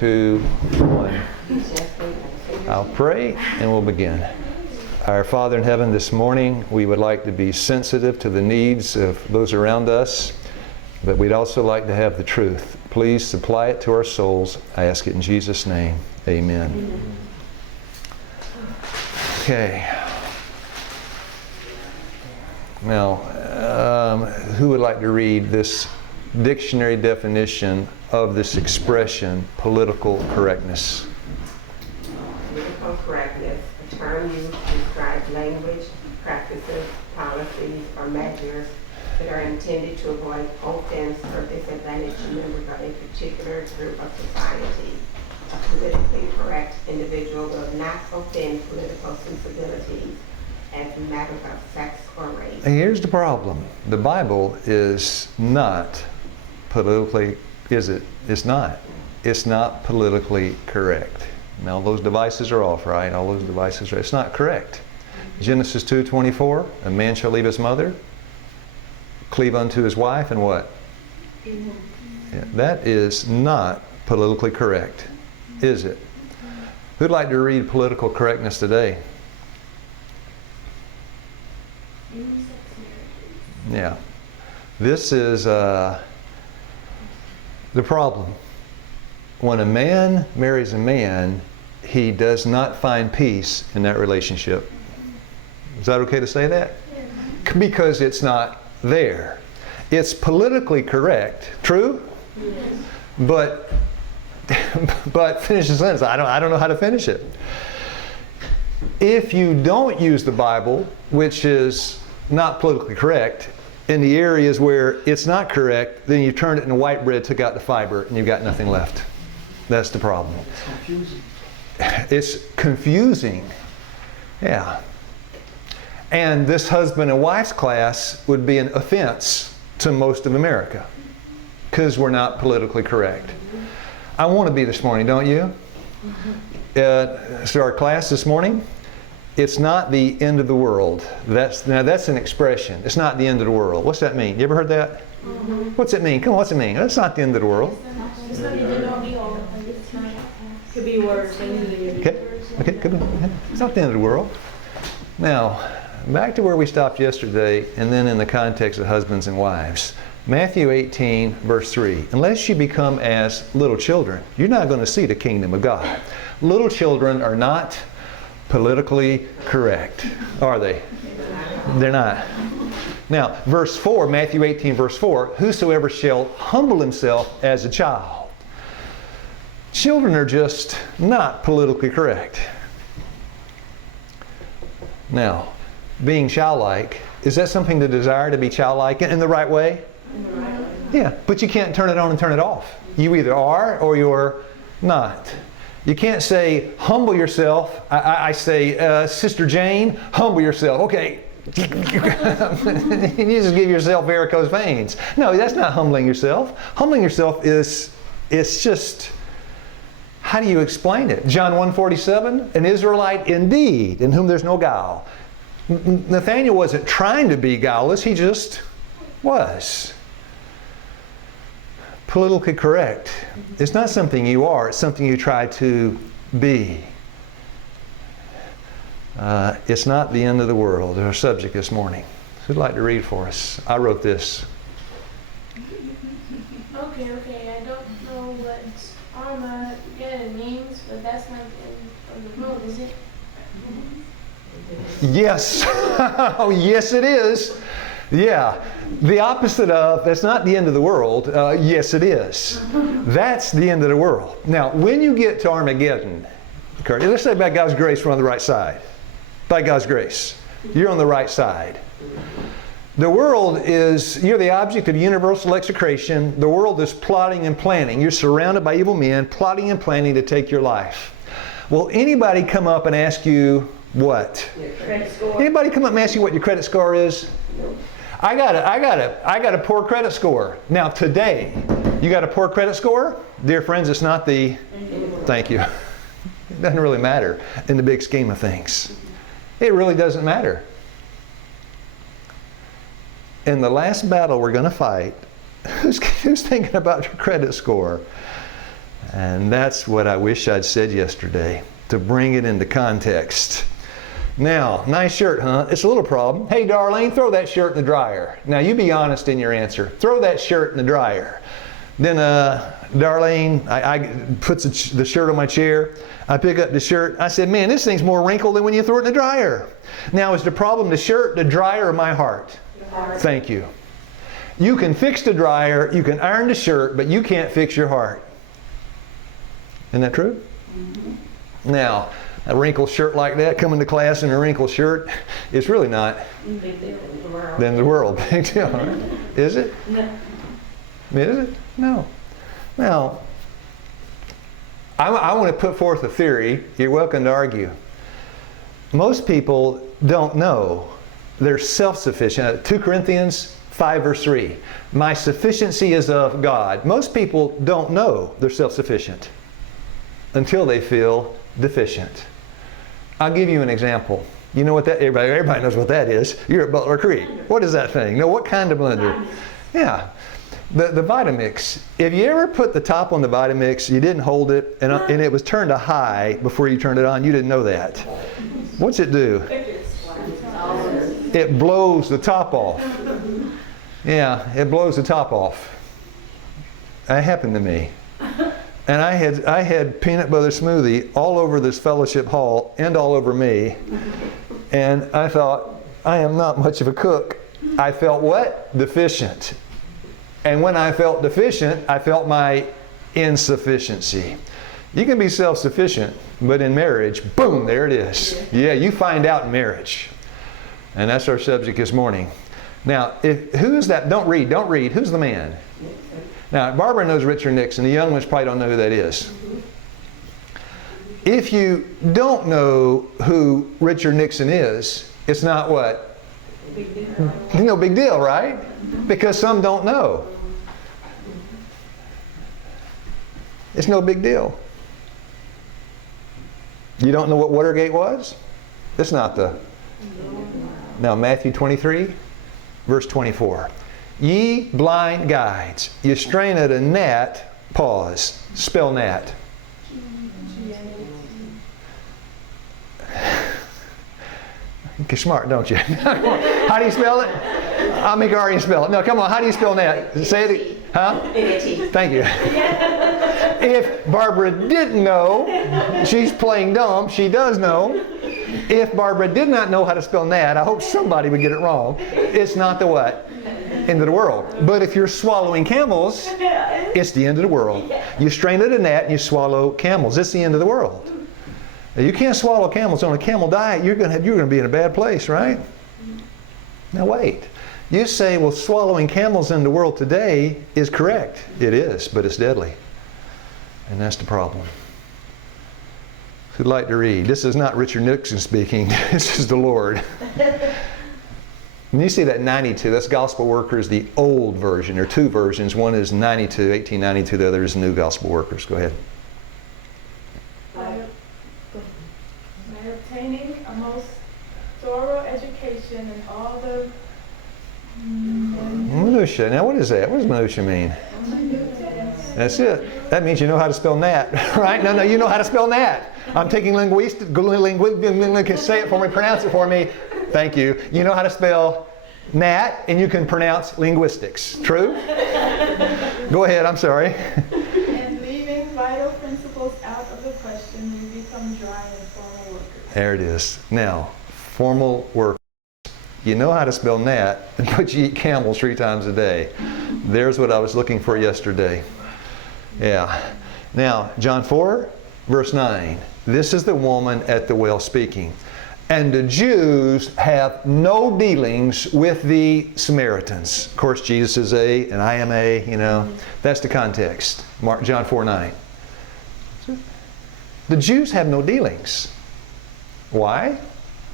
2, 1. I'll pray and we'll begin. Our Father in heaven, this morning we would like to be sensitive to the needs of those around us, but we'd also like to have the truth. Please supply it to our souls. I ask it in Jesus' name. Amen. Okay. Now, who would like to read this dictionary definition of this expression, political correctness? Political correctness, a term used to describe language, practices, policies, or measures that are intended to avoid offense or disadvantage members of a particular group of society. A politically correct individual will not offend political sensibilities as in matters of sex or race. And here's the problem. The Bible is not politically, is it? It's not. It's not politically correct. Now those devices are off, right? All those devices are, it's not correct. Genesis 2:24, a man shall leave his mother, cleave unto his wife, and what? Yeah, that is not politically correct, is it? Who'd like to read political correctness today? Yeah. This is the problem. When a man marries a man, he does not find peace in that relationship. Is that okay to say that? Because it's not there. It's politically correct, true? Yes. But finish the sentence. I don't know how to finish it. If you don't use the Bible, which is not politically correct, in the areas where it's not correct, then you turn it into white bread, took out the fiber, and you've got nothing left. That's the problem. It's confusing. It's confusing. Yeah. And this husband and wife's class would be an offense to most of America because we're not politically correct. I want to be this morning, don't you? So our class this morning, it's not the end of the world. That's an expression. It's not the end of the world. What's that mean? You ever heard that? Mm-hmm. What's it mean? Come on, what's it mean? It's not the end of the world. It's not the end of the world. Could be worse. Okay, could be. It's not the end of the world. Now, back to where we stopped yesterday, and then in the context of husbands and wives. Matthew 18, verse 3. Unless you become as little children, you're not going to see the kingdom of God. Little children are not politically correct, are they? They're not. Now, verse 4, Matthew 18, verse 4, whosoever shall humble himself as a child. Children are just not politically correct. Now, being childlike, is that something to desire, to be childlike in the right way? In the right way. Yeah, but you can't turn it on and turn it off. You either are or you're not. You can't say, humble yourself. I say, Sister Jane, humble yourself. Okay. You just give yourself varicose veins. No, that's not humbling yourself. Humbling yourself is, it's just, how do you explain it? John 1:47, an Israelite indeed, in whom there's no guile. Nathaniel wasn't trying to be guileless, he just was. Politically correct. It's not something you are, it's something you try to be. It's not the end of the world. Our subject this morning. Who'd like to read for us? I wrote this. Okay. I don't know what Armageddon means, but that's not the end of the world, is it? Yes. Oh, yes it is. Yeah. The opposite of, that's not the end of the world. Yes it is. That's the end of the world. Now, when you get to Armageddon, let's say by God's grace we're on the right side. By God's grace. You're on the right side. The world is, you're the object of universal execration. The world is plotting and planning. You're surrounded by evil men plotting and planning to take your life. Will anybody come up and ask you what? Credit score. Anybody come up and ask you what your credit score is? I got a poor credit score. Now today, you got a poor credit score? Dear friends, it's not the, thank you. It doesn't really matter in the big scheme of things. It really doesn't matter. In the last battle we're going to fight, who's thinking about your credit score? And that's what I wish I'd said yesterday, to bring it into context. Now, nice shirt, huh? It's a little problem. Hey, Darlene, throw that shirt in the dryer. Now, you be honest in your answer. Throw that shirt in the dryer. Then Darlene, I puts the shirt on my chair. I pick up the shirt. I said, man, this thing's more wrinkled than when you throw it in the dryer. Now, is the problem the shirt, the dryer, or my heart? Thank you. You can fix the dryer, you can iron the shirt, but you can't fix your heart. Isn't that true? Mm-hmm. Now, a wrinkled shirt like that, coming to class in a wrinkled shirt, it's really not than the world. Big deal, right? Is it? No. Is it? No. Now, I want to put forth a theory. You're welcome to argue. Most people don't know they're self-sufficient. 2 Corinthians 5 verse 3. My sufficiency is of God. Most people don't know they're self-sufficient until they feel deficient. I'll give you an example. You know what that, everybody knows what that is. You're at Butler Creek. What is that thing? No, what kind of blender? Yeah. The Vitamix. If you ever put the top on the Vitamix, you didn't hold it, and it was turned to high before you turned it on, you didn't know that. What's it do? It blows the top off. Yeah, it blows the top off. That happened to me. And I had peanut butter smoothie all over this fellowship hall and all over me. And I thought, I am not much of a cook. I felt what? Deficient. And when I felt deficient, I felt my insufficiency. You can be self-sufficient, but in marriage, boom, there it is. Yeah, you find out in marriage. And that's our subject this morning. Now, who is that? Don't read. Who's the man? Now, Barbara knows Richard Nixon. The young ones probably don't know who that is. If you don't know who Richard Nixon is, it's not what? Big deal. No big deal, right? Because some don't know. It's no big deal. You don't know what Watergate was? It's not the... Now, Matthew 23, verse 24. Ye blind guides, you strain at a gnat, pause, spell gnat. You're smart, don't you? How do you spell it? I'll make Arya spell it. No, come on, how do you spell gnat? Say it. Huh? Thank you. If Barbara didn't know, she's playing dumb. She does know. If Barbara did not know how to spell gnat, I hope somebody would get it wrong. It's not the what? End of the world. But if you're swallowing camels, it's the end of the world. You strain at a gnat and you swallow camels. It's the end of the world. You can't swallow camels. On a camel diet, you're going to be in a bad place, right? Now wait. You say, well, swallowing camels in the world today is correct. It is, but it's deadly. And that's the problem. Who'd like to read? This is not Richard Nixon speaking. This is the Lord. When you see that 92, that's Gospel Workers, the old version. There are 2 versions. One is 92, 1892. The other is New Gospel Workers. Go ahead. By obtaining a most thorough education in all the Minutia. Now what is that? What does minutia mean? That's it. That means you know how to spell gnat, right? No, you know how to spell gnat. I'm taking linguistic, say it for me, pronounce it for me. Thank you. You know how to spell gnat, and you can pronounce linguistics. True? Go ahead, I'm sorry. And leaving vital principles out of the question, you become dry and formal workers. There it is. Now, formal workers. You know how to spell gnat, but you eat camels 3 times a day. There's what I was looking for yesterday. Yeah. Now, John 4, verse 9. This is the woman at the well speaking. And the Jews have no dealings with the Samaritans. Of course, Jesus is A and I am A, you know. That's the context. John 4, 9. The Jews have no dealings. Why?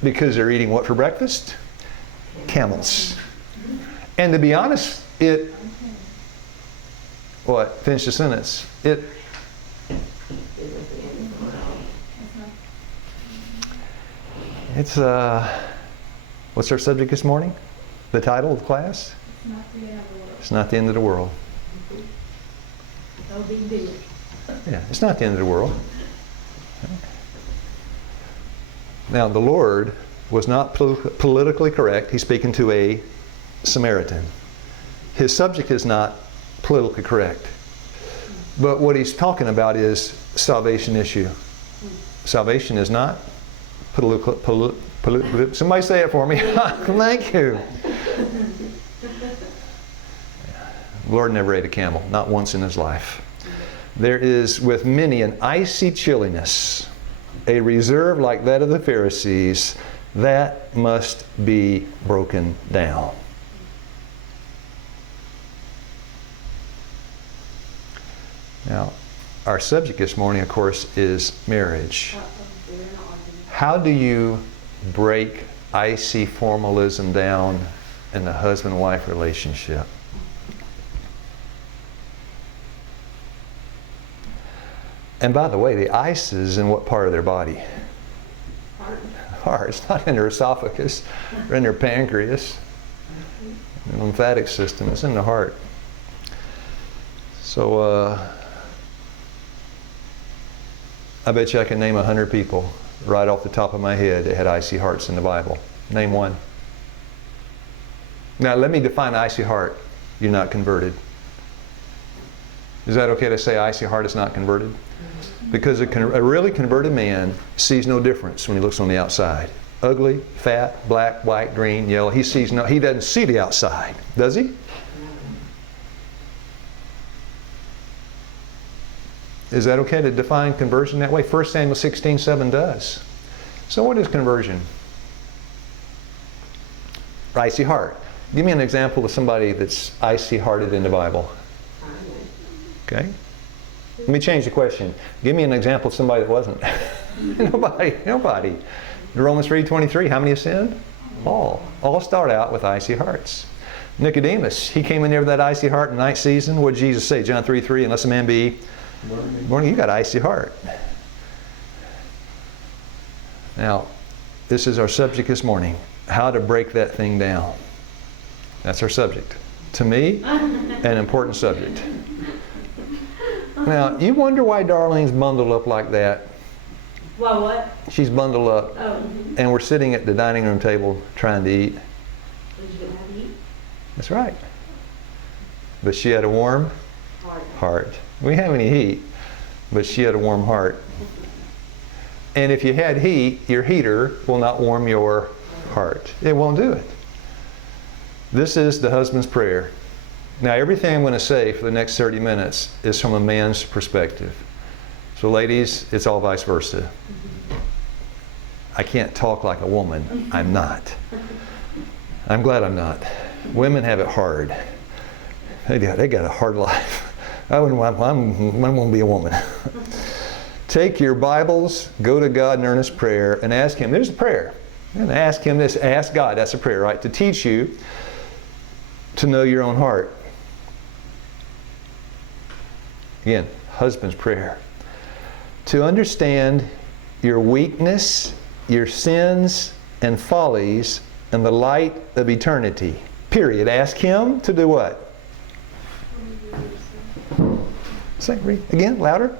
Because they're eating what for breakfast? Camels. And to be honest, finish the sentence. It's what's our subject this morning? The title of the class? It's not the end of the world. It's not the end of the world. No big deal. Yeah, it's not the end of the world. Now, the Lord was not politically correct. He's speaking to a Samaritan. His subject is not politically correct. But what he's talking about is salvation issue. Salvation is not political. Somebody say it for me. Thank you. The Lord never ate a camel, not once in his life. There is with many an icy chilliness, a reserve like that of the Pharisees, that must be broken down. Now, our subject this morning, of course, is marriage. How do you break icy formalism down in the husband-wife relationship? And by the way, the ice is in what part of their body? Heart. It's not in their esophagus or in their pancreas, the lymphatic system. It's in the heart. So I bet you I can name 100 people right off the top of my head that had icy hearts in the Bible. Name one. Now let me define icy heart. You're not converted. Is that okay to say icy heart is not converted? Because a really converted man sees no difference when he looks on the outside. Ugly, fat, black, white, green, yellow. He doesn't see the outside, does he? Is that okay to define conversion that way? 1 Samuel 16:7 does. So what is conversion? Icy heart. Give me an example of somebody that's icy hearted in the Bible. Okay. Let me change the question. Give me an example of somebody that wasn't. Nobody. In Romans 3:23, how many have sinned? All. All start out with icy hearts. Nicodemus, he came in there with that icy heart in the night season. What did Jesus say? John 3:3, unless a man be born, you got an icy heart. Now, this is our subject this morning. How to break that thing down. That's our subject. To me, an important subject. Now, you wonder why Darlene's bundled up like that. Why what? She's bundled up. Oh. And we're sitting at the dining room table trying to eat. Did you get to eat? That's right. But she had a warm heart. We didn't have any heat, but she had a warm heart. And if you had heat, your heater will not warm your heart. It won't do it. This is the husband's prayer. Now, everything I'm going to say for the next 30 minutes is from a man's perspective. So, ladies, it's all vice versa. I can't talk like a woman. I'm not. I'm glad I'm not. Women have it hard. They got a hard life. I wouldn't want to be a woman. Take your Bibles, go to God in earnest prayer, and ask Him. There's a prayer. And ask Him this. Ask God. That's a prayer, right? To teach you to know your own heart. Again, husband's prayer. To understand your weakness, your sins and follies in the light of eternity. Period. Ask Him to do what? Say, read again, louder.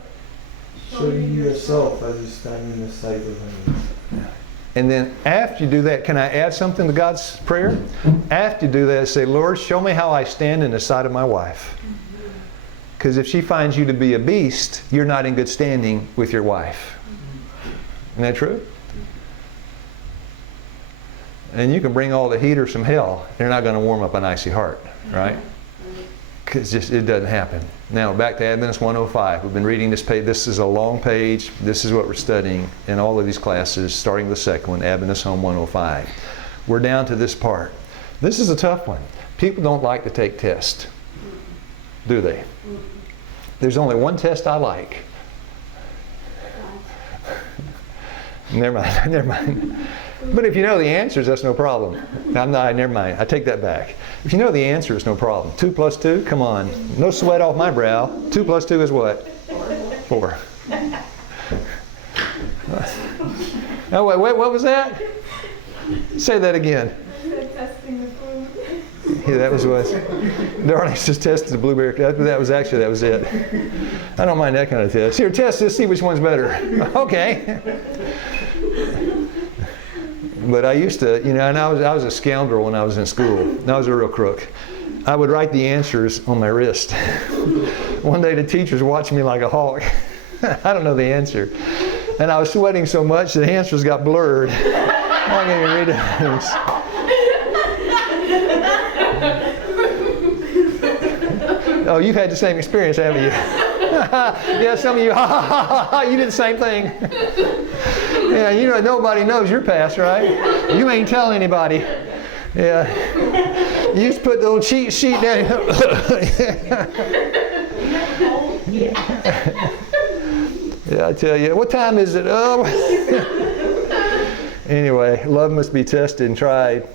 Show you yourself as you stand in the sight of others. And then after you do that, can I add something to God's prayer? After you do that, say, Lord, show me how I stand in the sight of my wife. Because if she finds you to be a beast, you're not in good standing with your wife. Isn't that true? And you can bring all the heaters from hell. They're not going to warm up an icy heart, right? Because it doesn't happen. Now, back to Adventist 105. We've been reading this page. This is a long page. This is what we're studying in all of these classes, starting with the second one, Adventist Home 105. We're down to this part. This is a tough one. People don't like to take tests, do they? There's only one test I like. Never mind. But if you know the answers, that's no problem. Never mind. I take that back. If you know the answer, it's no problem. 2 plus 2, come on. No sweat off my brow. 2 plus 2 is what? 4. Oh, wait, what was that? Say that again. Testing the food. Yeah, that was what. Darlene just tested the blueberry. That was it. I don't mind that kind of test. Here, test this, see which one's better. Okay. But I used to, and I was a scoundrel when I was in school. I was a real crook. I would write the answers on my wrist. One day the teachers watched me like a hawk. I don't know the answer. And I was sweating so much the answers got blurred. I can't even read it. Oh, you've had the same experience, haven't you? Yeah, some of you, you did the same thing. Yeah, nobody knows your past, right? You ain't telling anybody. Yeah. You just put the little cheat sheet down. Yeah, I tell you. What time is it? Oh. Anyway, love must be tested and tried.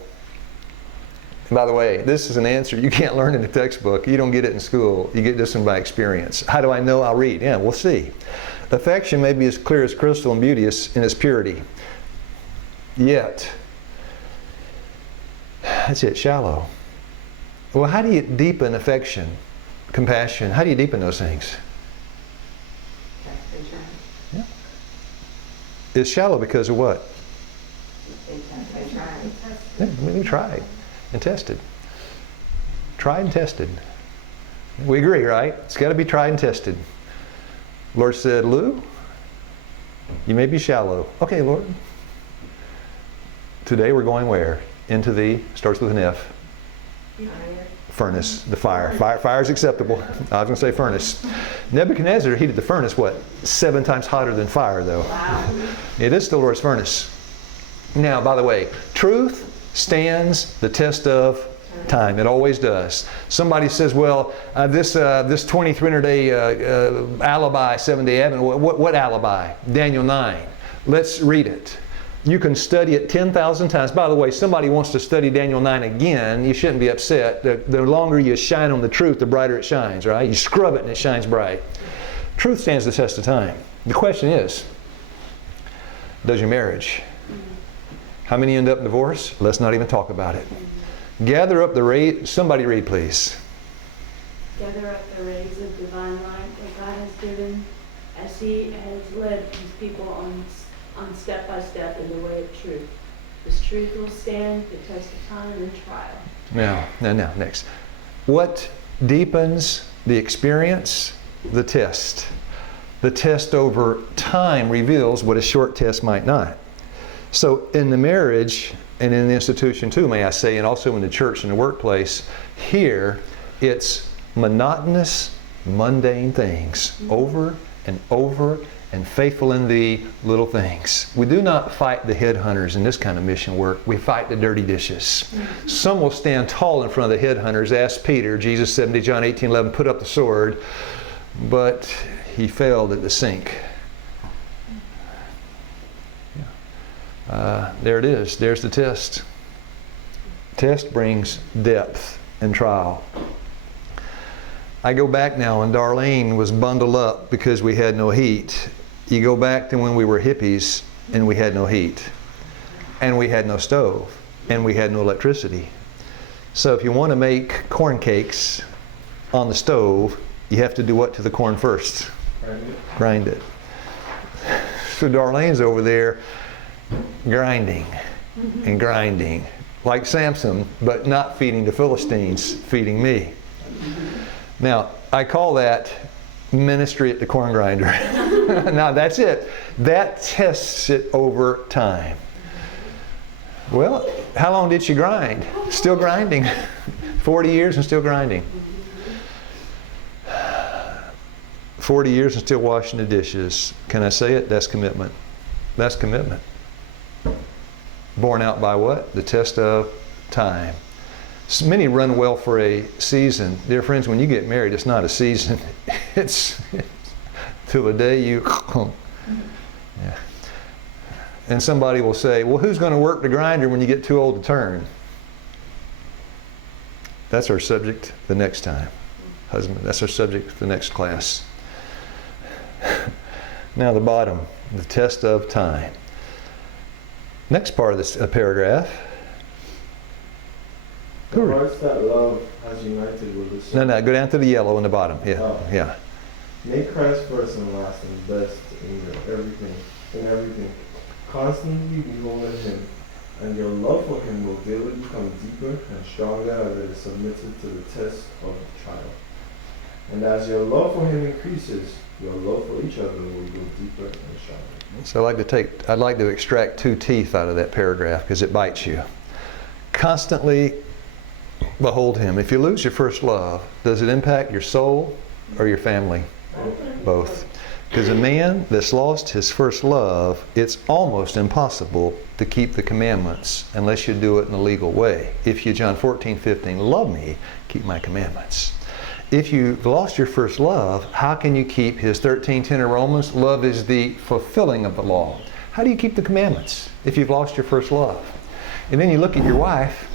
By the way, this is an answer you can't learn in a textbook. You don't get it in school. You get this one by experience. How do I know? I'll read. Yeah, we'll see. Affection may be as clear as crystal and beauteous in its purity. Yet, that's it, shallow. Well, how do you deepen affection, compassion? How do you deepen those things? Yeah. It's shallow because of what? Yeah, we tried and tested. Tried and tested. We agree, right? It's got to be tried and tested. Lord said, Lou, you may be shallow. Okay, Lord. Today we're going where? Into the, starts with an F. Furnace, the fire. Fire is acceptable. I was going to say furnace. Nebuchadnezzar heated the furnace, 7 times hotter than fire, though. Wow. It is still Lord's furnace. Now, by the way, truth stands the test of time. It always does. Somebody says, well, this 2300-day alibi, 7-day Advent, what alibi? Daniel 9. Let's read it. You can study it 10,000 times. By the way, somebody wants to study Daniel 9 again, you shouldn't be upset. The longer you shine on the truth, the brighter it shines, right? You scrub it and it shines bright. Truth stands the test of time. The question is, does your marriage? How many end up in divorce? Let's not even talk about it. Gather up the rays. Somebody read, please. Gather up the rays of divine light that God has given as He has led His people on step by step in the way of truth. This truth will stand the test of time and trial. Now, next. What deepens the experience? The test. The test over time reveals what a short test might not. So in the marriage and in the institution too, may I say, and also in the church and the workplace, here it's monotonous, mundane things over and over and faithful in the little things. We do not fight the headhunters in this kind of mission work. We fight the dirty dishes. Some will stand tall in front of the headhunters. Ask Peter, Jesus said in John 18:11, put up the sword, but he failed at the sink. There it is. There's the test. Test brings depth and trial. I go back now when Darlene was bundled up because we had no heat. You go back to when we were hippies and we had no heat. And we had no stove. And we had no electricity. So if you want to make corn cakes on the stove, you have to do what to the corn first? Grind it. So Darlene's over there grinding and grinding. Like Samson, but not feeding the Philistines, feeding me. Now, I call that ministry at the corn grinder. Now, that's it. That tests it over time. Well, how long did she grind? Still grinding. 40 years and still grinding. 40 years and still washing the dishes. Can I say it? That's commitment. That's commitment. Borne out by what? The test of time. So many run well for a season. Dear friends, when you get married, it's not a season. It's till the day you... Yeah. And somebody will say, well, who's going to work the grinder when you get too old to turn? That's our subject the next time. Husband, that's our subject for the next class. Now the bottom, the test of time. Next part of this paragraph. The hearts that love has united with the soul. No, go down to the yellow in the bottom. Yeah, Oh. yeah. Make Christ first and last and best in your everything. Constantly beholding Him, and your love for Him will daily become deeper and stronger as it is submitted to the test of the trial. And as your love for Him increases, your love for each other will go deeper and stronger. So I'd like to extract 2 teeth out of that paragraph because it bites you. Constantly behold Him. If you lose your first love, does it impact your soul or your family? Both. Because a man that's lost his first love, it's almost impossible to keep the commandments unless you do it in a legal way. If you, John 14:15, love me, keep my commandments. If you've lost your first love, how can you keep his 13:10 of Romans? Love is the fulfilling of the law. How do you keep the commandments if you've lost your first love? And then you look at your wife.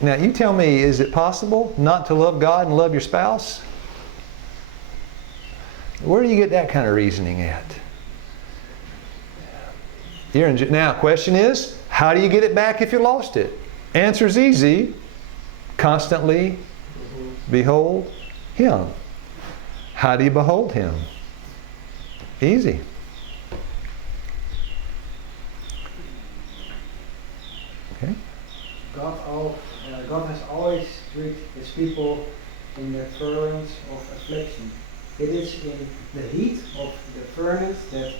Now you tell me, is it possible not to love God and love your spouse? Where do you get that kind of reasoning at? Now, question is, how do you get it back if you lost it? Answer's easy. Constantly behold Him. How do you behold Him? Easy. Okay. God has always treated His people in the furnace of affliction. It is in the heat of the furnace that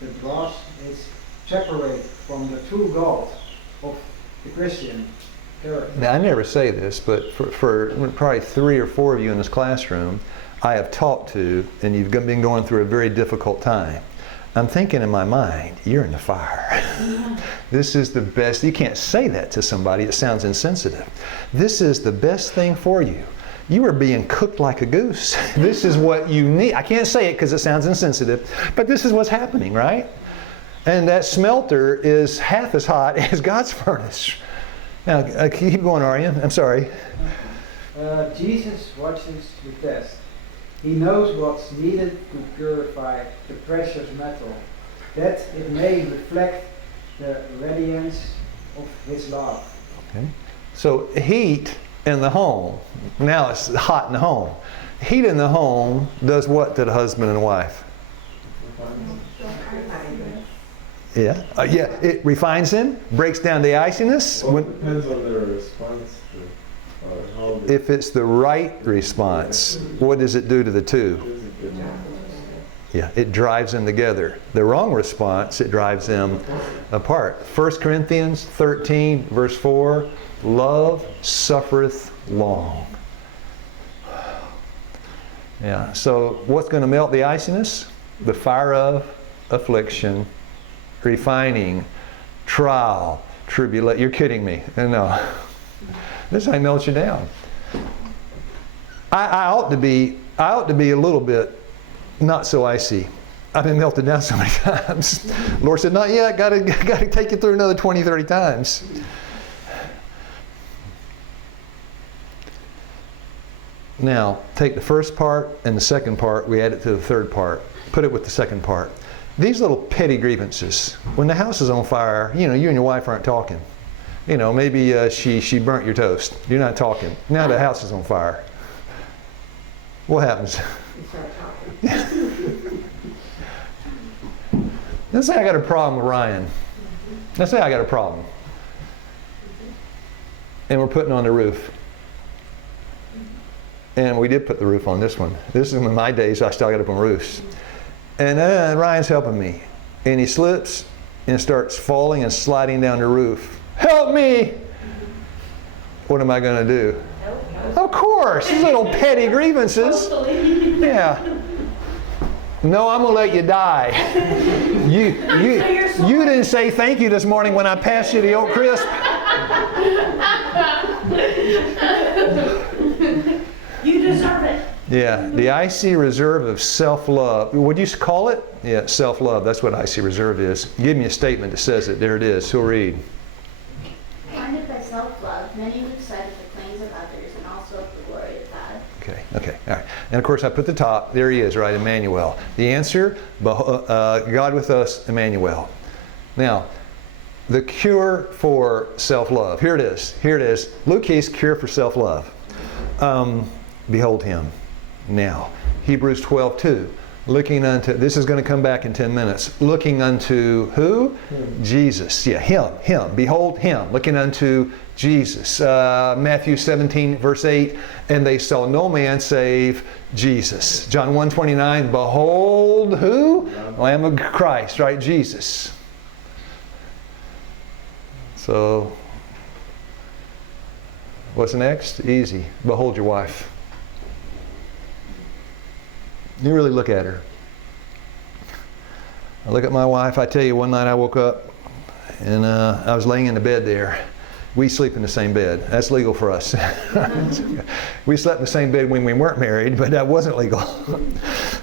the dross is separated from the true God of the Christian character. Now, I never say this, but for probably 3 or 4 of you in this classroom, I have talked to, and you've been going through a very difficult time. I'm thinking in my mind, you're in the fire. This is the best. You can't say that to somebody. It sounds insensitive. This is the best thing for you. You are being cooked like a goose. This is what you need. I can't say it because it sounds insensitive, but this is what's happening, right? And that smelter is half as hot as God's furnace. Now, keep going, Aryan. I'm sorry. Jesus watches the test. He knows what's needed to purify the precious metal, that it may reflect the radiance of His love. Okay. So heat in the home. Now it's hot in the home. Heat in the home does what to the husband and wife? Yeah. It refines them, breaks down the iciness. Well, it depends on their response to how they If it's the right response, what does it do to the two? Yeah, it drives them together. The wrong response, it drives them apart. 1 Corinthians 13, verse 4, love suffereth long. Yeah, so what's going to melt the iciness? The fire of affliction, refining, trial, tribulation. You're kidding me. No. This ain't melts you down. I ought to be a little bit not so icy. I've been melted down so many times. Lord said, not yet, got to take you through another 20, 30 times. Now, take the first part and the second part, we add it to the third part. Put it with the second part. These little petty grievances, when the house is on fire, you and your wife aren't talking. Maybe she burnt your toast. You're not talking. Now the house is on fire. What happens? You start talking. Let's say I got a problem with Ryan. Let's say I got a problem. And we're putting on the roof. And we did put the roof on this one. This is in my days, I still got up on roofs. And Ryan's helping me. And he slips and starts falling and sliding down the roof. Help me! What am I going to do? Of course, these little petty grievances. Yeah. No, I'm going to let you die. You didn't say thank you this morning when I passed you the oat crisp. You deserve it. Yeah, the icy reserve of self-love. Would you call it? Yeah, self-love. That's what icy reserve is. Give me a statement that says it. There it is. Who'll read? Blinded by self-love, many lose sight of the claims of others and also of the glory of God. Okay, all right. And of course I put the top, there he is, right, Emmanuel. The answer, God with us, Emmanuel. Now, the cure for self-love. Here it is. Here it is. Luke Keith's cure for self-love. Behold him now. Hebrews 12:2. Looking unto, this is going to come back in 10 minutes. Looking unto who? Jesus. Yeah, him. Behold him. Looking unto Jesus. Matthew 17, verse 8. And they saw no man save Jesus. John 1:29. Behold who? Lamb of Christ, right? Jesus. So, what's next? Easy. Behold your wife. You really look at her. I look at my wife. I tell you, one night I woke up and I was laying in the bed there. We sleep in the same bed. That's legal for us. We slept in the same bed when we weren't married, but that wasn't legal.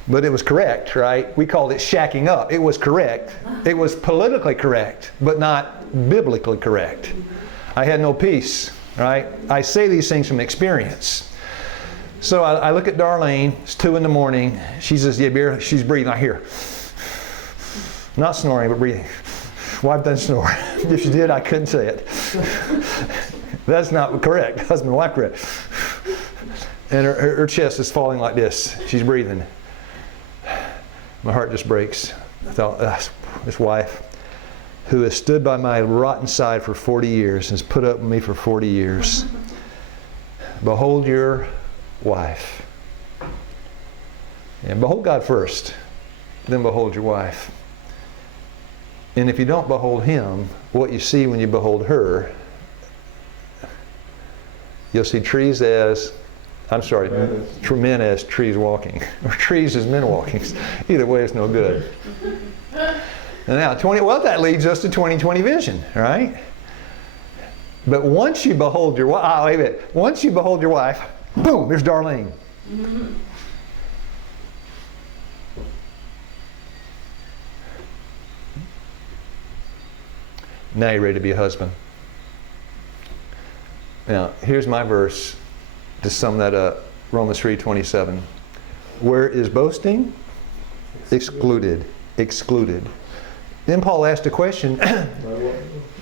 But it was correct, right? We called it shacking up. It was correct. It was politically correct, but not biblically correct. I had no peace, right? I say these things from experience. So I look at Darlene. It's 2 in the morning. She says, yeah, beer. She's breathing. I hear. Not snoring, but breathing. Wife doesn't snore. If she did, I couldn't say it. That's not correct. Husband and wife correct. And her chest is falling like this. She's breathing. My heart just breaks. I thought, this wife who has stood by my rotten side for 40 years and has put up with me for 40 years. Behold your wife. And behold God first, then behold your wife. And if you don't behold him, what you see when you behold her, you'll see trees as, men as trees walking, or trees as men walking. Either way, it's no good. And now, that leads us to 2020 vision, right? But once you behold your wife, wait a minute. Once you behold your wife, boom, there's Darlene. Mm-hmm. Now you're ready to be a husband. Now, here's my verse to sum that up. Romans 3:27. Where is boasting? Excluded. Excluded. Then Paul asked a question.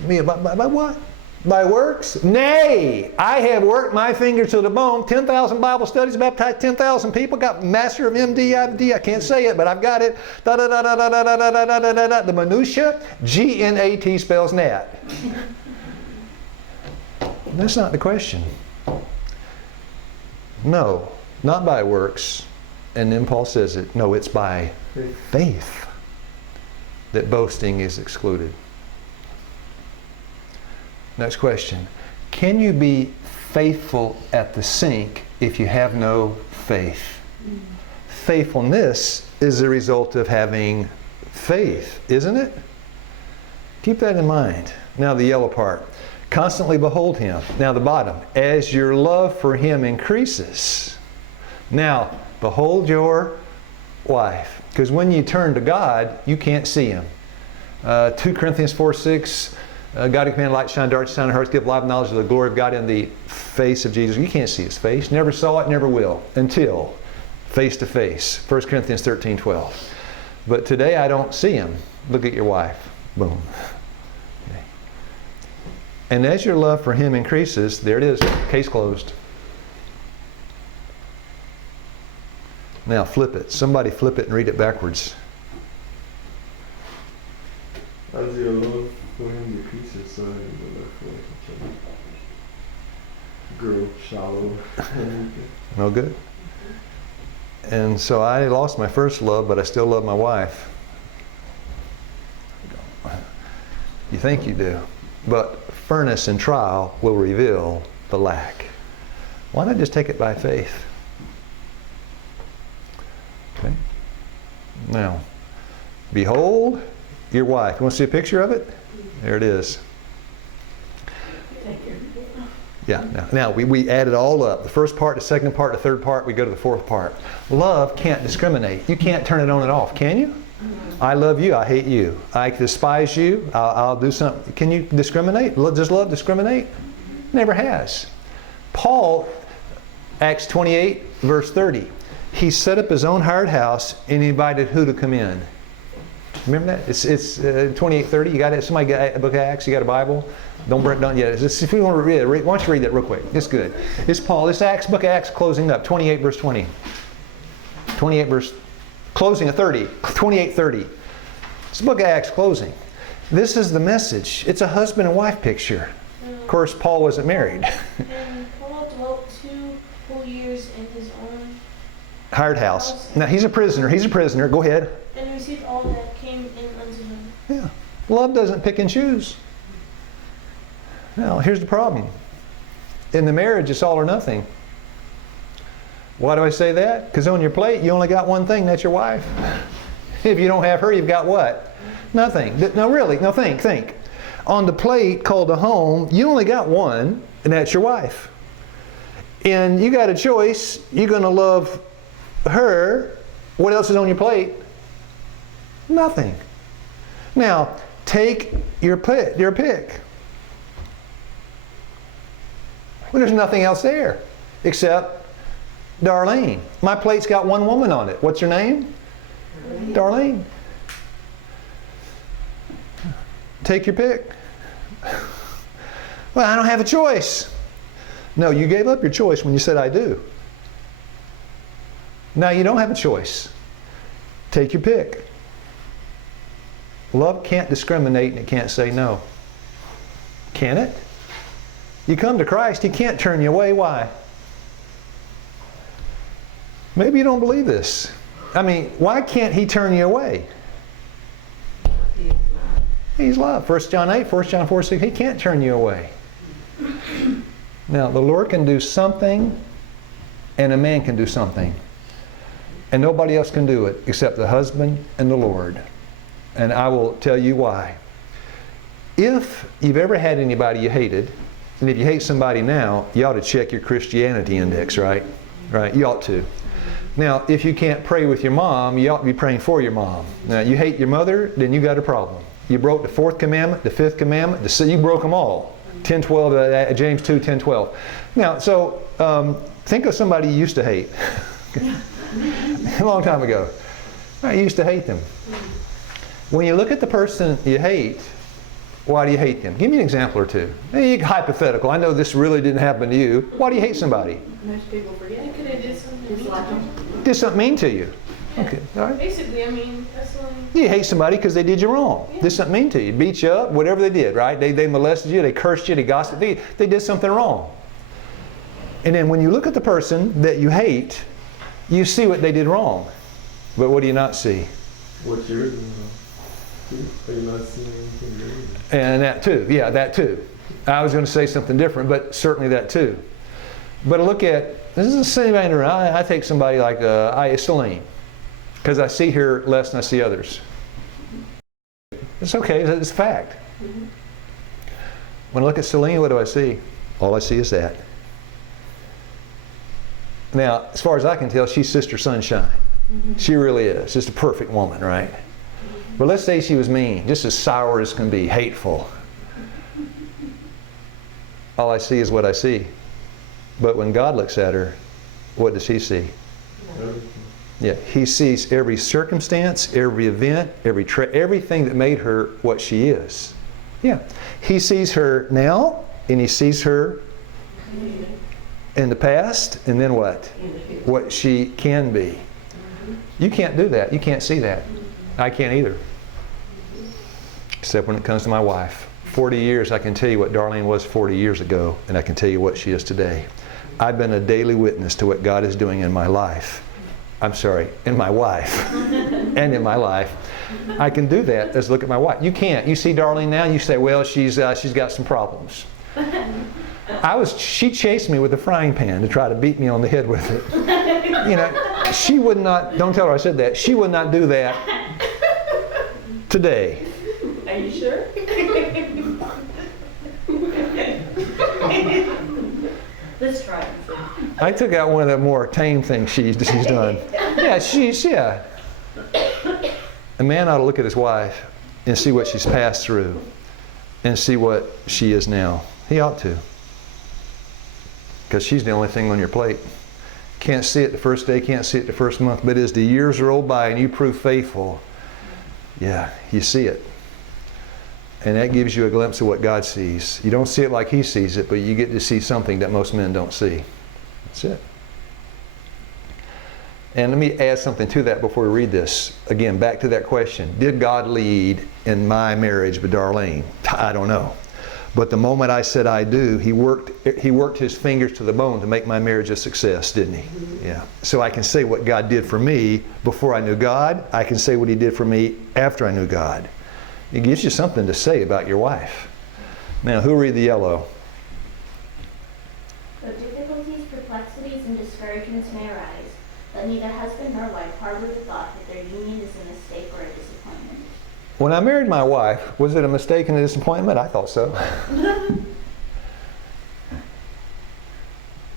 Me, by what? By works? Nay, I have worked my finger to the bone. 10,000 Bible studies, baptized 10,000 people, got master of MD, I can't say it, but I've got it. The minutia, G-N-A-T spells gnat. That's not the question. No, not by works. And then Paul says it. No, it's by faith that boasting is excluded. Next question. Can you be faithful at the sink if you have no faith? Faithfulness is a result of having faith, isn't it? Keep that in mind. Now the yellow part. Constantly behold him. Now the bottom. As your love for him increases. Now, behold your wife. Because when you turn to God, you can't see him. 2 Corinthians 4:6. God who commanded light shine dark shine in hearts, give live knowledge of the glory of God in the face of Jesus. You can't see his face. Never saw it, never will. Until face to face. 1 Corinthians 13:12. But today I don't see him. Look at your wife. Boom. Okay. And as your love for him increases, there it is. Case closed. Now flip it. Somebody flip it and read it backwards. As your love for him decreases, so your love for each other grow shallow. No good. And so I lost my first love, but I still love my wife. You think you do. But furnace and trial will reveal the lack. Why not just take it by faith? Okay. Now, behold your wife. You want to see a picture of it? There it is. Yeah. Now we add it all up. The first part, the second part, the third part, we go to the fourth part. Love can't discriminate. You can't turn it on and off, can you? I love you, I hate you. I despise you, I'll do something. Can you discriminate? Does love discriminate? Never has. Paul, Acts 28, verse 30. He set up his own hired house and invited who to come in? Remember that? It's 28:30. You got it? Somebody got a book of Acts? You got a Bible? Don't break down yet. If you want to read it, why don't you read that real quick? It's good. It's Paul. This Acts, book of Acts closing up. 28 verse 20. 28 verse, closing at 30. 28:30. It's the book of Acts closing. This is the message. It's a husband and wife picture. Of course, Paul wasn't married. And Paul dwelt 2 whole years in his own Hired house. Now, he's a prisoner. He's a prisoner. Go ahead. and received all that came in unto him. Yeah. Love doesn't pick and choose. Now, here's the problem. In the marriage, it's all or nothing. Why do I say that? Because on your plate, you only got one thing. That's your wife. If you don't have her, you've got what? Nothing. No, really. No, think. On the plate called a home, you only got one, and that's your wife. And you got a choice. You're going to love her. What else is on your plate? Nothing. Now, take your pick. Well, there's nothing else there except Darlene. My plate's got one woman on it. What's her name? Darlene. Take your pick. Well, I don't have a choice. No, you gave up your choice when you said I do. Now you don't have a choice. Take your pick. Love can't discriminate and it can't say no. Can it? You come to Christ, He can't turn you away. Why? Maybe you don't believe this. I mean, why can't He turn you away? He's love. 1 John 8, 1 John 4, 6. He can't turn you away. Now, the Lord can do something, and a man can do something. And nobody else can do it except the husband and the Lord. And I will tell you why. If you've ever had anybody you hated, and if you hate somebody now, you ought to check your Christianity index, right? Right? You ought to. Now, if you can't pray with your mom, you ought to be praying for your mom. Now, you hate your mother, then you got a problem. You broke the 4th commandment, the 5th commandment, you broke them all. 10:12, James 2, 10:12. Now, so think of somebody you used to hate. A long time ago. I used to hate them. When you look at the person you hate, why do you hate them? Give me an example or two. Hypothetical. I know this really didn't happen to you. Why do you hate somebody? Most people forget. They could have did something mean to Dislike him. them. Did something mean to you. Okay. All right. Basically, I mean, that's when You hate somebody because they did you wrong. Did something mean to you. Beat you up, whatever they did, right? They molested you, they cursed you, they gossiped. They did something wrong. And then when you look at the person that you hate, you see what they did wrong. But what do you not see? What you're doing. Are you not seeing anything you're doing? And that too. Yeah, that too. I was going to say something different, but certainly that too. But look at, this is the same thing. I take somebody like Celine, because I see her less than I see others. It's okay, it's a fact. When I look at Celine, what do I see? All I see is that. Now, as far as I can tell, she's Sister Sunshine. She really is. Just a perfect woman, right? But let's say she was mean, just as sour as can be, hateful. All I see is what I see. But when God looks at her, what does He see? Everything. Yeah, He sees every circumstance, every event, everything that made her what she is. Yeah. He sees her now, and He sees her in the past, and then what? What she can be. You can't do that. You can't see that. I can't either. Except when it comes to my wife. 40 years, I can tell you what Darlene was 40 years ago, and I can tell you what she is today. I've been a daily witness to what God is doing in my life. I'm sorry, in my wife. And in my life. I can do that as look at my wife. You can't. You see Darlene now, and you say, well, she's got some problems. She chased me with a frying pan to try to beat me on the head with it. You know, she would not, don't tell her I said that, she would not do that today. Are you sure? Let's try it. I took out one of the more tame things she's done. Yeah, a man ought to look at his wife and see what she's passed through and see what she is now. He ought to. Because she's the only thing on your plate. Can't see it the first day, can't see it the first month, but as the years roll by and you prove faithful, Yeah, you see it. And that gives you a glimpse of what God sees. You don't see it like He sees it, but you get to see something that most men don't see. That's it. And let me add something to that before we read this. Again, back to that question. Did God lead in my marriage with Darlene? I don't know. But the moment I said I do, He worked His fingers to the bone to make my marriage a success, didn't He? Yeah. So I can say what God did for me before I knew God. I can say what He did for me after I knew God. It gives you something to say about your wife. Now, who'll read the yellow? Though difficulties, perplexities, and discouragements may arise, let neither husband nor wife harbor the thought that their union is a mistake or a disappointment. When I married my wife, was it a mistake and a disappointment? I thought so.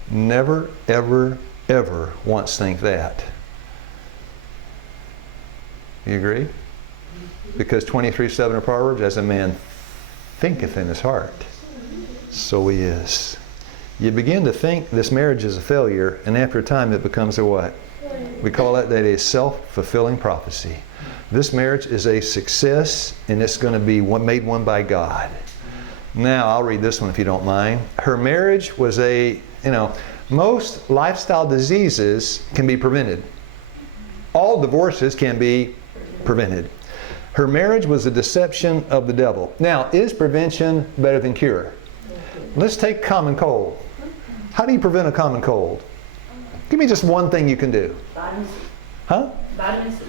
Never, ever, ever once think that. You agree? Because 23:7 of Proverbs, as a man thinketh in his heart, so he is. You begin to think this marriage is a failure, and after a time it becomes a what? We call that a self-fulfilling prophecy. This marriage is a success, and it's going to be made one by God. Now, I'll read this one if you don't mind. Her marriage was most lifestyle diseases can be prevented. All divorces can be prevented. Her marriage was a deception of the devil. Now, is prevention better than cure? Let's take common cold. How do you prevent a common cold? Give me just one thing you can do. Vitamin C. Huh? Vitamin C.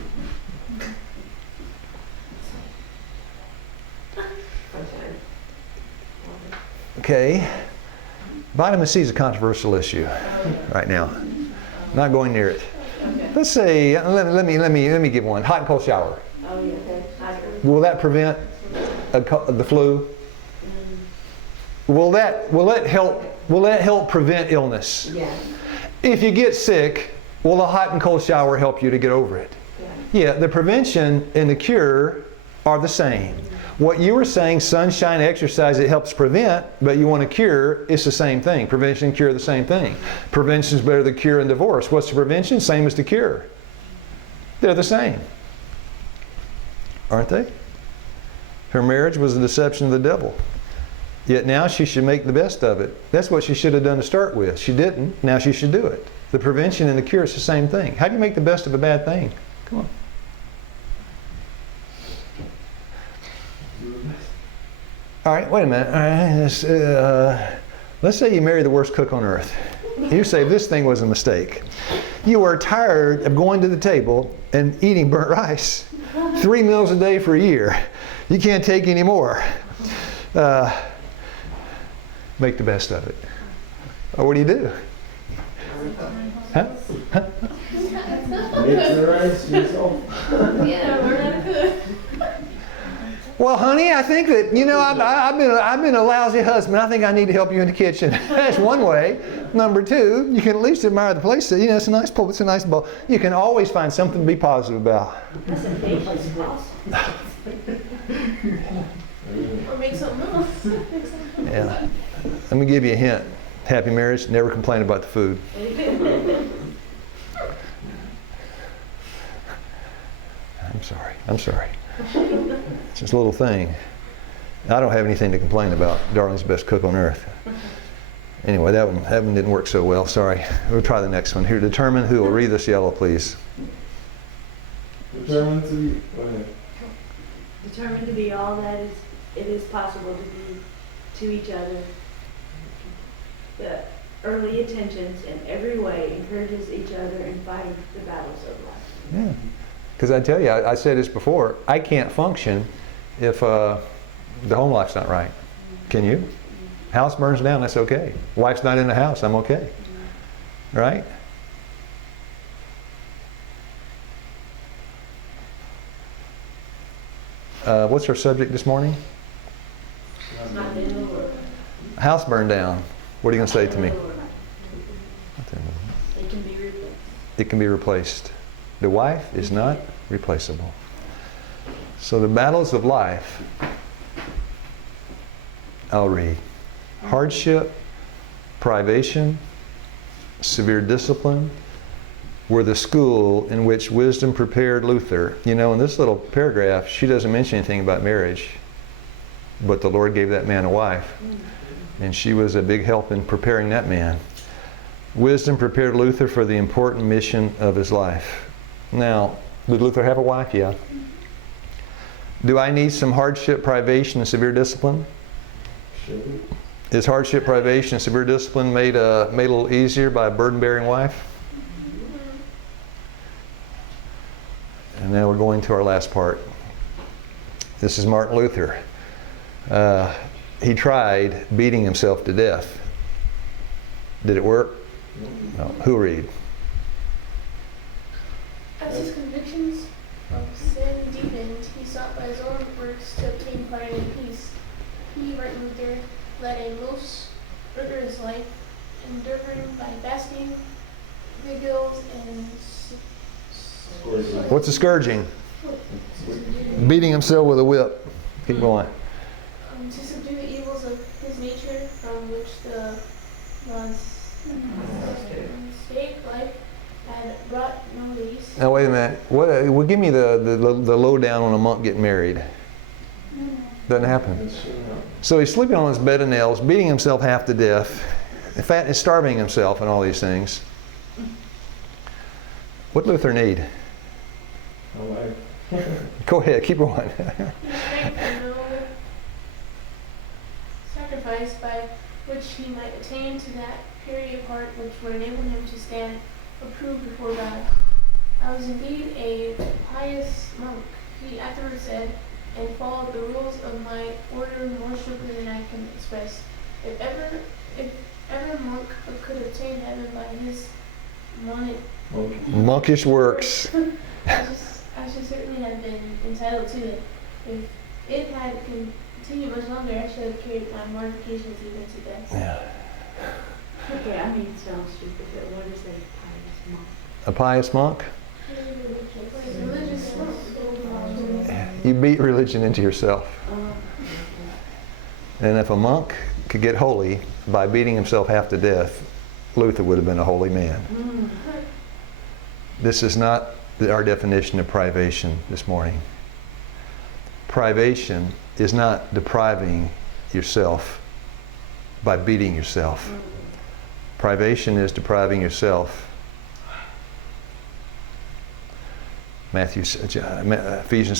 Okay. Vitamin C is a controversial issue right now. Not going near it. Okay. Let's say, let me give one. Hot and cold shower. Oh, yeah, okay. I agree. Will that prevent the flu? Will that help prevent illness? Yeah. If you get sick, will a hot and cold shower help you to get over it? Yeah, the prevention and the cure are the same. What you were saying, sunshine, exercise, it helps prevent, but you want to cure, it's the same thing. Prevention and cure are the same thing. Prevention is better than cure and divorce. What's the prevention? Same as the cure. They're the same. Aren't they? Her marriage was a deception of the devil. Yet now she should make the best of it. That's what she should have done to start with. She didn't. Now she should do it. The prevention and the cure is the same thing. How do you make the best of a bad thing? Come on. All right, wait a minute. All right, let's say you marry the worst cook on earth. You say this thing was a mistake. You are tired of going to the table and eating burnt rice 3 meals a day for a year. You can't take any more. Make the best of it. Or what do you do? Huh? Make the rice yourself. Yeah, learn how to cook. Well, honey, I think that, I've been a lousy husband. I think I need to help you in the kitchen. That's one way. Number two, you can at least admire the place. It's a nice bowl. It's a nice bowl. You can always find something to be positive about. That's a patience class. Or make something else. Yeah. Let me give you a hint. Happy marriage, never complain about the food. I'm sorry. It's just a little thing. I don't have anything to complain about. Darlene's the best cook on earth. Anyway, that one didn't work so well. Sorry. We'll try the next one. Here, determine who will read this yellow, please. Determined to be. Go ahead. Determined to be all that it is possible to be to each other. The early attentions in every way encourages each other in fighting the battles of life. Yeah. Because I tell you, I said this before, I can't function if the home life's not right. Can you? House burns down, that's okay. Wife's not in the house, I'm okay. Right? What's our subject this morning? Not in the Lord. House burned down. What are you going to say to me? It can be replaced. It can be replaced. The wife is not replaceable. So the battles of life, I'll read. Hardship, privation, severe discipline, were the school in which wisdom prepared Luther. You know, in this little paragraph, she doesn't mention anything about marriage, but the Lord gave that man a wife, and she was a big help in preparing that man. Wisdom prepared Luther for the important mission of his life. Now, did Luther have a wife? Yeah. Do I need some hardship, privation, and severe discipline? Sure. Is hardship, privation, and severe discipline made a little easier by a burden-bearing wife? And now we're going to our last part. This is Martin Luther. He tried beating himself to death. Did it work? No. Who read? As his convictions of sin deepened, he sought by his own works to obtain pardon and peace. He, Martin Luther, led a most rigorous life, enduring by fasting, vigils, and What's a scourging? Beating himself with a whip. Keep going. To subdue the evils of his nature, from which the mistake life had brought no release. Now wait a minute. Well, give me the lowdown on a monk getting married. Doesn't happen. So he's sleeping on his bed of nails, beating himself half to death, in fact, starving himself and all these things. What did Luther need? A wife. Go ahead, keep going. He begged for no sacrifice by which he might attain to that purity of heart which would enable him to stand approved before God. I was indeed a pious monk, he afterwards said, and followed the rules of my order more strictly than I can express. If ever a monk could obtain heaven by his Monkish works. I should certainly have been entitled to it. If it had continued much longer, I should have carried my mortifications even to death. Yeah. Okay, I mean, it sounds stupid, but what is a A pious monk? pious monk? Religious monk. You beat religion into yourself. And if a monk could get holy by beating himself half to death, Luther would have been a holy man. This is not our definition of privation this morning. Privation is not depriving yourself by beating yourself. Privation is depriving yourself. Ephesians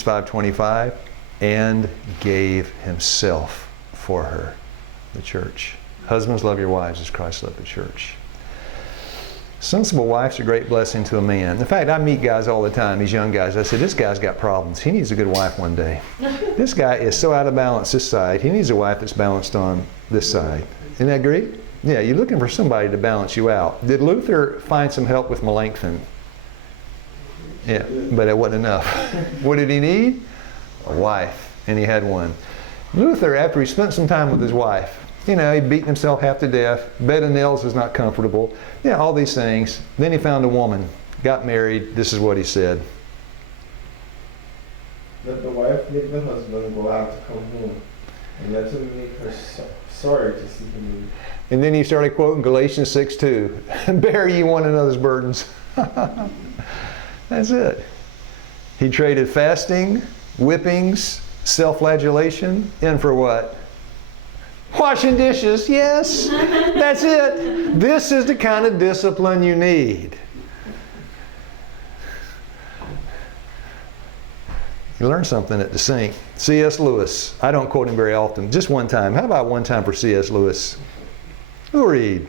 5:25, and gave himself for her, the church. Husbands, love your wives as Christ loved the church. Sensible wife's a great blessing to a man. In fact, I meet guys all the time, these young guys. I say, this guy's got problems. He needs a good wife one day. This guy is so out of balance this side. He needs a wife that's balanced on this side. Isn't that great? Yeah, you're looking for somebody to balance you out. Did Luther find some help with Melanchthon? Yeah, but it wasn't enough. What did he need? A wife, and he had one. Luther, after he spent some time with his wife, you know, he'd beaten himself half to death, bed of nails was not comfortable, yeah, all these things. Then he found a woman, got married. This is what he said. Let the wife make the husband go out to come home, and let him make her sorry to see him leave. And then he started quoting Galatians 6:2. Bear ye one another's burdens. That's it. He traded fasting, whippings, self-flagellation, in for what? Washing dishes, yes. That's it. This is the kind of discipline you need. You learn something at the sink. C.S. Lewis. I don't quote him very often. Just one time. How about one time for C.S. Lewis? Who read?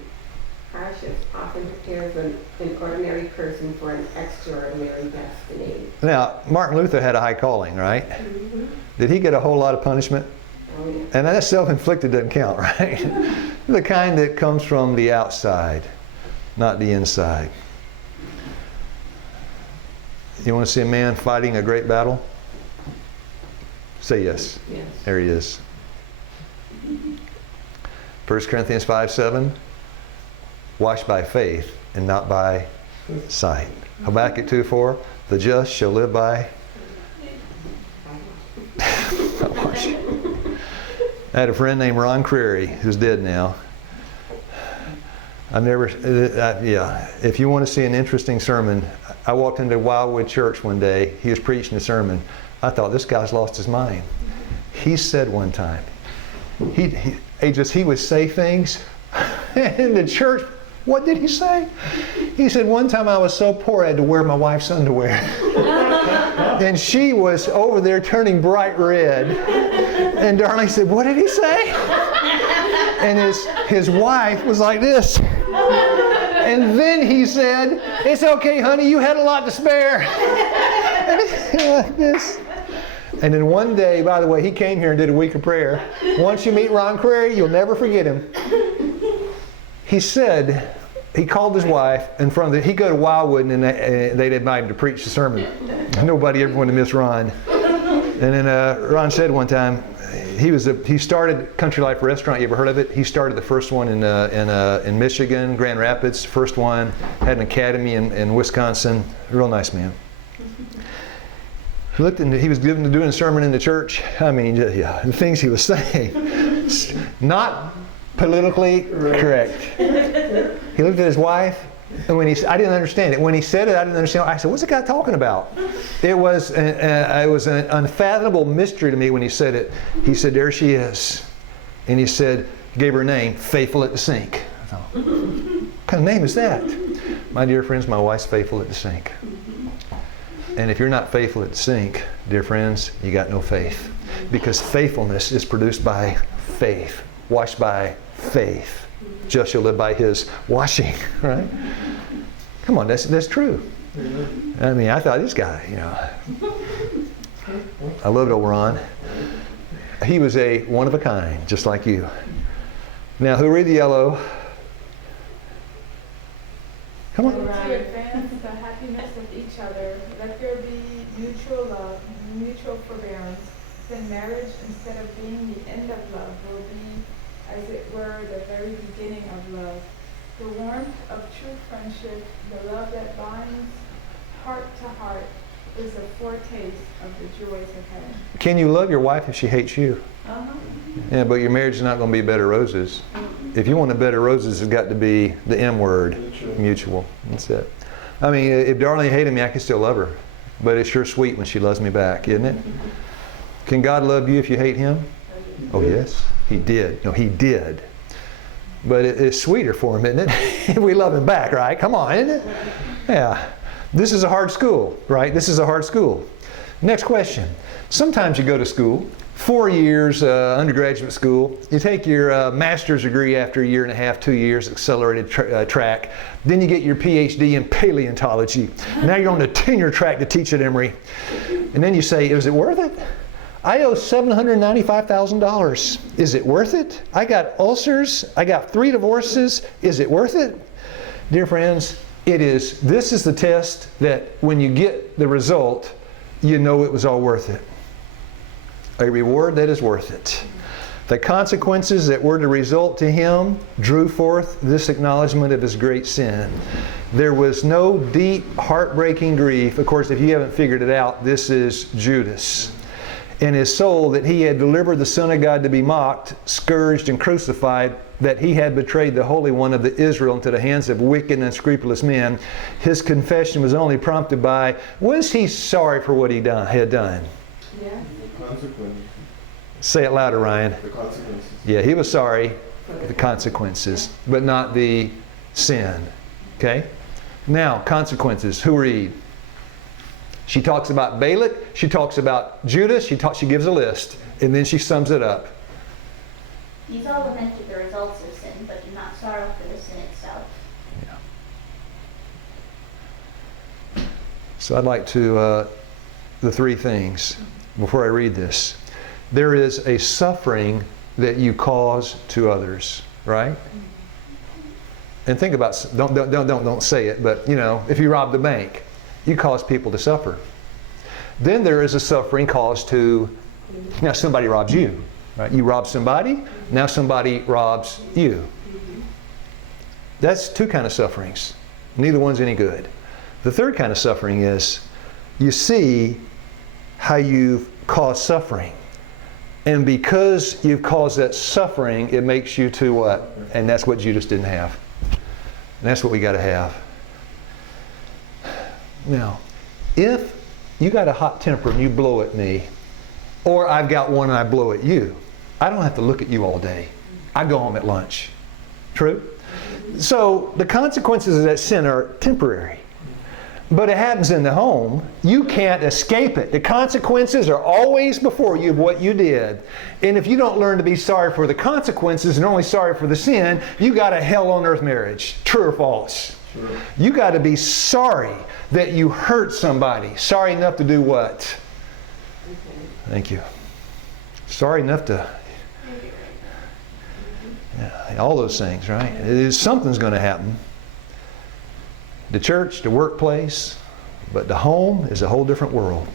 Hardships often prepares an ordinary person for an extraordinary destiny. Now, Martin Luther had a high calling, right? Mm-hmm. Did he get a whole lot of punishment? Oh, yeah. And that self-inflicted doesn't count, right? The kind that comes from the outside, not the inside. You want to see a man fighting a great battle? Say yes. Yes. There he is. 1 Corinthians 5:7. Washed by faith and not by sight. Habakkuk 2:4. The just shall live by. I had a friend named Ron Creary, who's dead now. I've never, yeah. If you want to see an interesting sermon, I walked into Wildwood Church one day. He was preaching a sermon. I thought, this guy's lost his mind. He said one time, he would say things in the church. What did he say? He said, one time I was so poor I had to wear my wife's underwear. And she was over there turning bright red. And Darlene said, what did he say? And his wife was like this. And then he said, it's okay, honey, you had a lot to spare. And then one day, by the way, he came here and did a week of prayer. Once you meet Ron Crary, you'll never forget him. He said, he called his wife in front of he'd go to Wildwood and they'd invite him to preach the sermon. Nobody ever wanted to miss Ron. And then Ron said one time, he started Country Life Restaurant. You ever heard of it? He started the first one in Michigan, Grand Rapids, first one. Had an academy in Wisconsin. Real nice man. He looked he was doing a sermon in the church. I mean, yeah, the things he was saying, not politically correct. He looked at his wife, and I didn't understand it. When he said it, I didn't understand. I said, "What's the guy talking about?" It was an unfathomable mystery to me when he said it. He said, "There she is," and he said, gave her a name, Faithful at the Sink. I thought, what kind of name is that? My dear friends, my wife's faithful at the sink. And if you're not faithful at the sink, dear friends, you got no faith. Because faithfulness is produced by faith, washed by faith. Just shall live by his washing, right? Come on, that's true. I mean, I thought this guy, I loved old Ron. He was one of a kind, just like you. Now, who read the yellow? Come on. To advance the happiness of each other, let there be mutual love, mutual forbearance. Then marriage, instead of being the end of love, will be, as it were, the very beginning of love. The warmth of true friendship, the love that binds heart to heart, is a foretaste of the joys of heaven. Can you love your wife if she hates you? Uh-huh. Yeah, but your marriage is not going to be bed of roses. If you want a bed of roses, it's got to be the M word, mutual. That's it. I mean, if Darlene hated me, I could still love her. But it's sure sweet when she loves me back, isn't it? Can God love you if you hate him? Oh, yes. He did. No, he did. But it's sweeter for him, isn't it? We love him back, right? Come on, isn't it? Yeah. This is a hard school, right? This is a hard school. Next question. Sometimes you go to school, 4 years undergraduate school. You take your master's degree after a year and a half, 2 years, accelerated track. Then you get your PhD in paleontology. Now you're on the tenure track to teach at Emory. And then you say, is it worth it? I owe $795,000. Is it worth it? I got ulcers. I got 3 divorces. Is it worth it? Dear friends, it is. This is the test that when you get the result, you know it was all worth it. A reward that is worth it. The consequences that were to result to him drew forth this acknowledgement of his great sin. There was no deep, heartbreaking grief. Of course, if you haven't figured it out, this is Judas. In his soul, that he had delivered the Son of God to be mocked, scourged, and crucified, that he had betrayed the Holy One of Israel into the hands of wicked and unscrupulous men. His confession was only prompted by, was he sorry for what he had done? Yeah. Consequences. Say it louder, Ryan. The consequences. Yeah, he was sorry for the consequences, but not the sin. Okay? Now, consequences. Who read? She talks about Balak, she talks about Judas, she gives a list, and then she sums it up. These all lamented the results of sin, but do not sorrow for the sin itself. Yeah. So I'd like to, the 3 things, before I read this. There is a suffering that you cause to others, right? And think about, don't say it, but if you rob the bank, you cause people to suffer. Then there is a suffering caused to, now somebody robs you, right? You rob somebody, now somebody robs you. That's 2 kinds of sufferings. Neither one's any good. The 3rd kind of suffering is, you see how you've caused suffering. And because you've caused that suffering, it makes you to what? And that's what Judas didn't have. And that's what we got to have. Now, if you got a hot temper and you blow at me, or I've got one and I blow at you, I don't have to look at you all day. I go home at lunch. True? So the consequences of that sin are temporary. But it happens in the home. You can't escape it. The consequences are always before you of what you did. And if you don't learn to be sorry for the consequences and only sorry for the sin, you got a hell on earth marriage. True or false? Sure. You got to be sorry that you hurt somebody. Sorry enough to do what? Thank you. Sorry enough to... Yeah, all those things, right? Something's going to happen. The church, the workplace, but the home is a whole different world.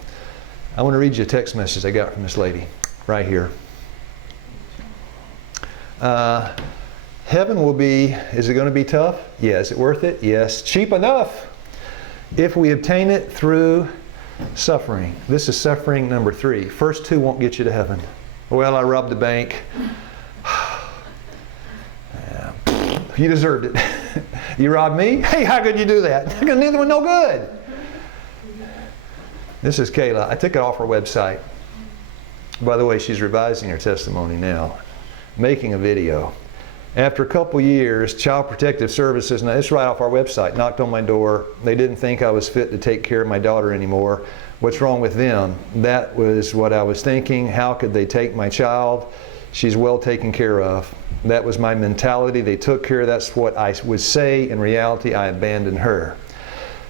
I want to read you a text message I got from this lady right here. Heaven will be, is it going to be tough? Yeah. Is it worth it? Yes. Cheap enough if we obtain it through suffering. This is suffering number 3. First 2 won't get you to heaven. Well, I robbed the bank. Yeah. You deserved it. You robbed me? Hey, how could you do that? Because neither one no good. This is Kayla. I took it off her website. By the way, she's revising her testimony now, making a video. After a couple years, Child Protective Services, now it's right off our website, knocked on my door. They didn't think I was fit to take care of my daughter anymore. What's wrong with them? That was what I was thinking. How could they take my child? She's well taken care of. That was my mentality. They took care of. That's what I would say. In reality, I abandoned her.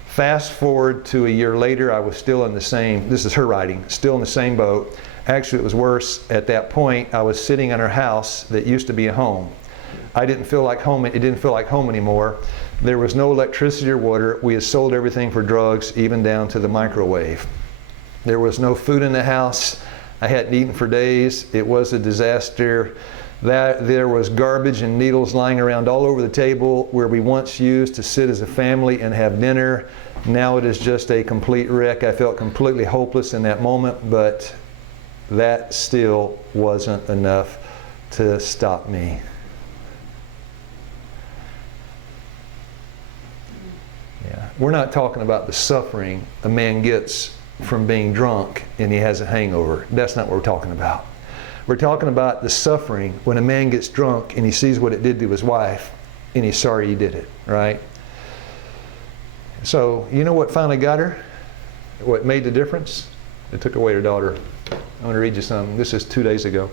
Fast forward to a year later, I was still in the same, this is her writing, still in the same boat. Actually, it was worse. At that point, I was sitting in her house that used to be a home. I didn't feel like home. It didn't feel like home anymore. There was no electricity or water. We had sold everything for drugs, even down to the microwave. There was no food in the house. I hadn't eaten for days. It was a disaster. There was garbage and needles lying around all over the table where we once used to sit as a family and have dinner. Now it is just a complete wreck. I felt completely hopeless in that moment, but that still wasn't enough to stop me. Yeah. We're not talking about the suffering a man gets from being drunk and he has a hangover. That's not what we're talking about. We're talking about the suffering when a man gets drunk and he sees what it did to his wife and he's sorry he did it, right? So, you know what finally got her? What made the difference? They took away her daughter. I'm going to read you something. This is 2 days ago.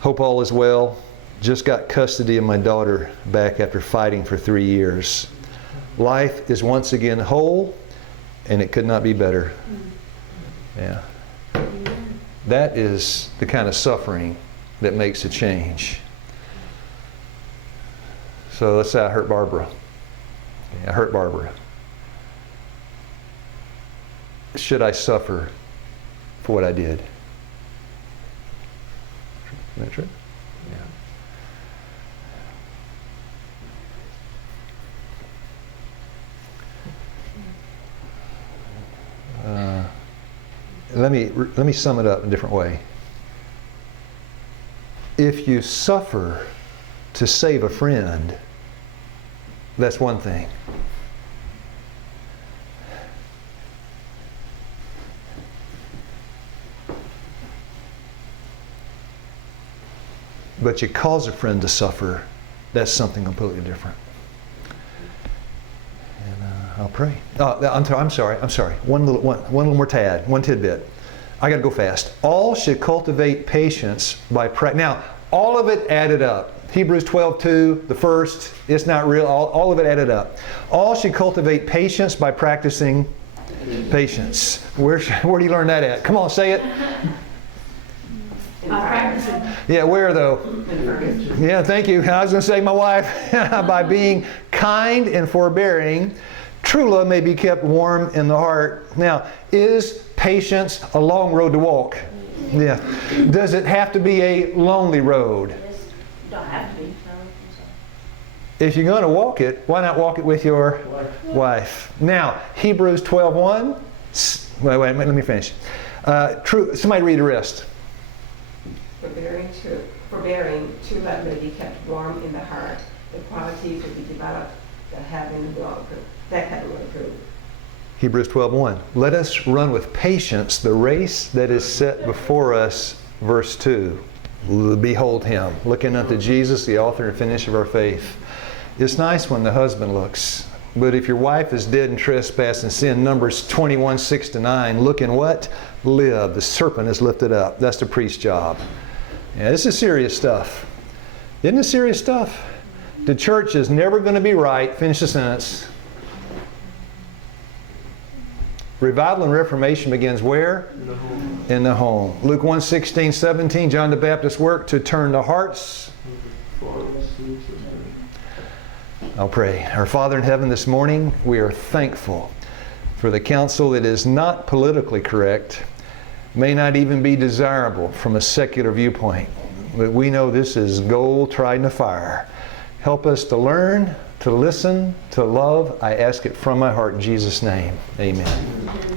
Hope all is well. Just got custody of my daughter back after fighting for 3 years. Life is once again whole, and it could not be better. Yeah. That is the kind of suffering that makes a change. So let's say I hurt Barbara. Yeah, I hurt Barbara. Should I suffer for what I did? Isn't that true? Yeah. Let me sum it up in a different way. If you suffer to save a friend, that's one thing. But you cause a friend to suffer, that's something completely different. And I'll pray. I'm sorry. One little more tad, one tidbit. I got to go fast. All should cultivate patience by practice. Now, all of it added up. Hebrews 12:2, the first, it's not real. All of it added up. All should cultivate patience by practicing patience. Where do you learn that at? Come on, say it. Yeah, where though? Yeah, thank you. I was going to say my wife. By being kind and forbearing, true love may be kept warm in the heart. Now, is patience a long road to walk? Yeah. Does it have to be a lonely road? Don't have to be. If you're going to walk it, why not walk it with your wife? Now, Hebrews 12:1. Wait, let me finish. Somebody read the rest. Forbearing forbearing, true love may be kept warm in the heart. The qualities will be developed that heaven will approve. Hebrews 12:1. Let us run with patience the race that is set before us. Verse 2. Behold him, looking unto Jesus, the author and finisher of our faith. It's nice when the husband looks. But if your wife is dead in trespass and sin, Numbers 21:6-9, look and what? Live. The serpent is lifted up. That's the priest's job. Yeah, this is serious stuff. Isn't it serious stuff? The church is never going to be right. Finish the sentence. Revival and Reformation begins where? In the home. In the home. Luke 1:16-17, John the Baptist's work to turn the hearts. I'll pray. Our Father in heaven, this morning we are thankful for the counsel that is not politically correct, may not even be desirable from a secular viewpoint. But we know this is gold tried in the fire. Help us to learn, to listen, to love. I ask it from my heart in Jesus' name. Amen.